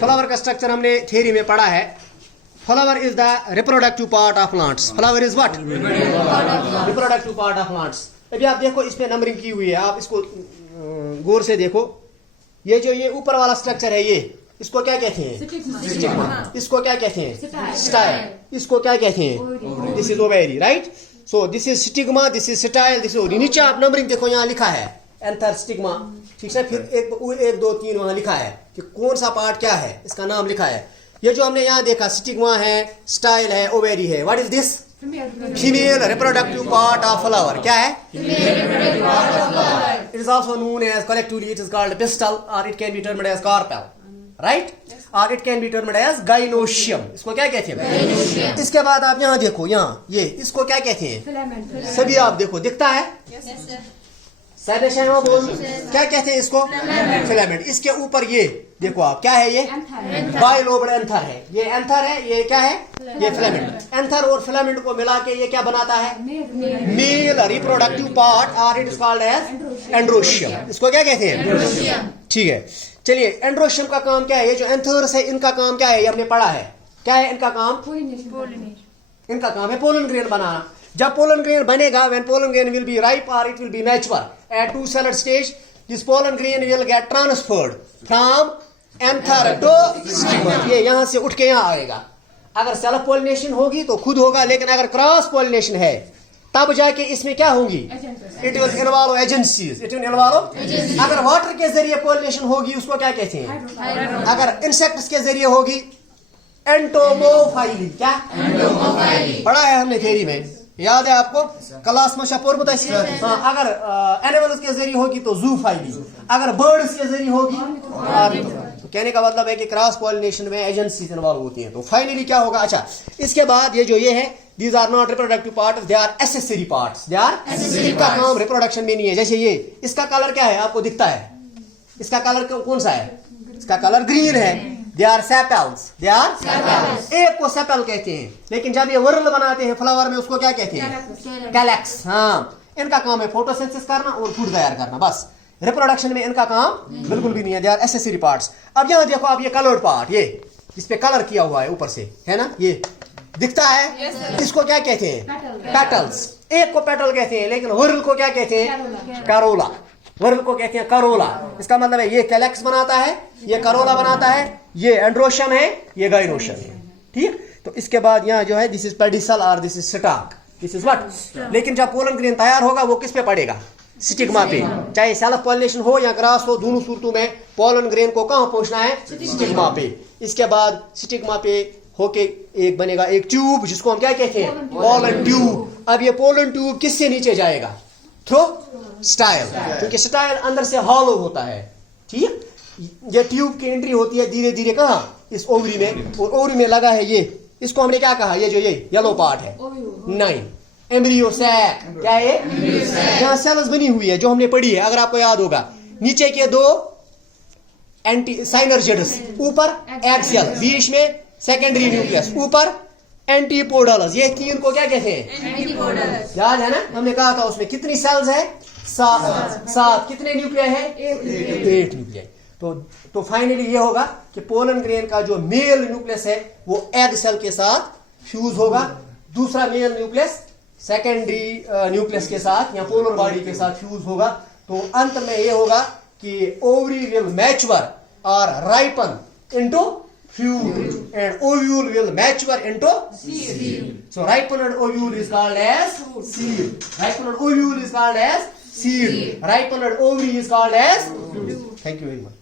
Flower का structure हमने theory में पढ़ा है। Flower is the reproductive part of plants. Flower is what? Reproductive part of plants. अभी आप देखो इसमें नंबरिंग की हुई है, आप इसको गौर से देखो। ये जो ये ऊपर वाला स्ट्रक्चर है, ये इसको क्या कहते हैं? स्टिग्मा। इसको क्या कहते हैं? स्टाइल। इसको क्या कहते हैं? This is ovary, right? So this is stigma, this is style, this is. नीचे आप नंबरिंग देखो, यहाँ लिखा है एंथर स्टिग्मा, ठीक है। फिर एक दो तीन वहां लिखा है कि कौन सा पार्ट क्या है, इसका नाम लिखा है। ये जो हमने यहाँ देखा स्टिग्मा है, स्टाइल है, ओवेरी है। What is this? Female reproductive part of flower. क्या है? It is also known as collectively it is called pistil और it can be termed as carpel, right? और it can be termed as gynoecium. इसको क्या कहते हैं? इसके बाद आप यहाँ देखो, यहाँ ये इसको क्या कहते हैं? सभी आप देखो, दिखता है बोल, क्या कहते हैं इसको? फिलामेंट। इसके ऊपर ये देखो आप, क्या है ये? बाइलोब्ड एंथर है। ये एंथर है, ये क्या है? ये फिलामेंट। एंथर और फिलामेंट को मिला के ये क्या बनाता है? मेल रिप्रोडक्टिव पार्ट और it is called as androecium. इसको क्या कहते हैं? ठीक है, चलिए। एंड्रोशियम का काम क्या है? ये जो एंथर्स है इनका काम क्या है? ये हमने पढ़ा है। क्या है इनका काम? इनका काम है पोलन ग्रेन बनाना। जब पोलन ग्रेन बनेगा, when pollen grain will be ripe or it will be mature at two celled stage, this pollen grain will get transferred from anther to stigma। ये यहाँ से उठ के यहाँ आएगा। अगर सेल्फ पोलिनेशन होगी तो खुद होगा, लेकिन अगर क्रॉस पोलिनेशन है तब जाके इसमें क्या होंगी? It will involve agencies. It will involve. अगर वाटर के जरिए पोलिनेशन होगी उसको क्या कहते हैं? अगर इंसेक्ट्स के जरिए होगी एंटोमोफाइली। क्या? पढ़ा है हमने थ्योरी में, याद है आपको? क्लास में हाँ। अगर एनिमल्स के जरिए होगी तो जूफाइली, अगर बर्ड्स के जरिए होगी तो कहने का मतलब है कि क्रॉस पॉलिनेशन में एजेंसीज इन्वॉल्व होती हैं। तो फाइनली क्या होगा? अच्छा, इसके बाद ये जो ये है, these are not reproductive part, they are accessory parts. They are, इनका काम रिप्रोडक्शन में नहीं है। जैसे ये, इसका कलर क्या है? आपको दिखता है। इसका कलर कौन सा है? इसका कलर ग्रीन है। They are sepals. They are sepals. एक को सेपल कहते हैं, लेकिन जब ये वर्ल बनाते हैं फ्लावर में उसको क्या कहते हैं? कैलेक्स। हाँ, इनका काम है फोटोसिंथेसिस करना और फूड तैयार करना, बस। रिप्रोडक्शन में इनका काम बिल्कुल भी नहीं है। They are accessory parts. अब यहाँ देखो आप, ये कलर्ड पार्ट, ये इस पे कलर किया हुआ है ऊपर से, है ना? ये दिखता है। इसको क्या कहते हैं? पेटल्स। एक को पेटल कहते हैं, लेकिन वर्ल को क्या कहते हैं? करोला। वर्ल को कहते हैं करोला। इसका मतलब है ये कैलेक्स बनाता है, ये करोला बनाता है, ये एंड्रोशियम है, ये गाइनोशियम है, ठीक? तो इसके बाद यहाँ जो है दिस इज पेडिसल और this is stock, this is what. लेकिन जब पोलन ग्रेन तैयार होगा वो किस पे पड़ेगा? स्टिग्मा पे। चाहे सेल्फ पॉलिनेशन हो या क्रॉस हो, दोनों सूरतों में पोलन ग्रेन को कहाँ पहुंचना है? स्टिग्मा पे। इसके बाद स्टिग्मा पे होके एक बनेगा एक ट्यूब, जिसको हम क्या कहते हैं? Pollen tube. अब ये पोलन ट्यूब किससे नीचे जाएगा? थ्रू स्टाइल, क्योंकि स्टाइल अंदर से हॉलो होता है, ठीक? ये ट्यूब की एंट्री होती है धीरे धीरे कहाँ? इस ओवरी में। और ओवरी में लगा है ये, इसको हमने क्या कहा? ये जो ये येलो पार्ट है, नहीं, एम्ब्रियो सैक। क्या है? यहाँ सेल्स बनी हुई है जो हमने पढ़ी है, अगर आपको याद होगा। नीचे के दो एंटी साइनर्जिड्स, ऊपर एक्सियल, बीच में सेकेंडरी न्यूक्लियस, ऊपर एंटीपोडल्स। ये तीन को क्या कहते हैं? याद है ना? हमने कहा था उसमें कितनी सेल्स है? 7। कितने न्यूक्लियाई है? 8 न्यूक्लियाई। तो फाइनली ये होगा कि पोलन ग्रेन का जो मेल न्यूक्लियस है वो एग सेल के साथ फ्यूज होगा, दूसरा मेल न्यूक्लियस सेकेंडरी न्यूक्लियस के साथ या पोलर बॉडी के साथ फ्यूज होगा। तो अंत में ये होगा कि ओवरी विल मैच्योर और ripen into fruit and ovule will mature into seed. So ripened ovule is called as seed. Ripened ovule is called as seed. Ripened ovary is called as fruit. Thank you very much.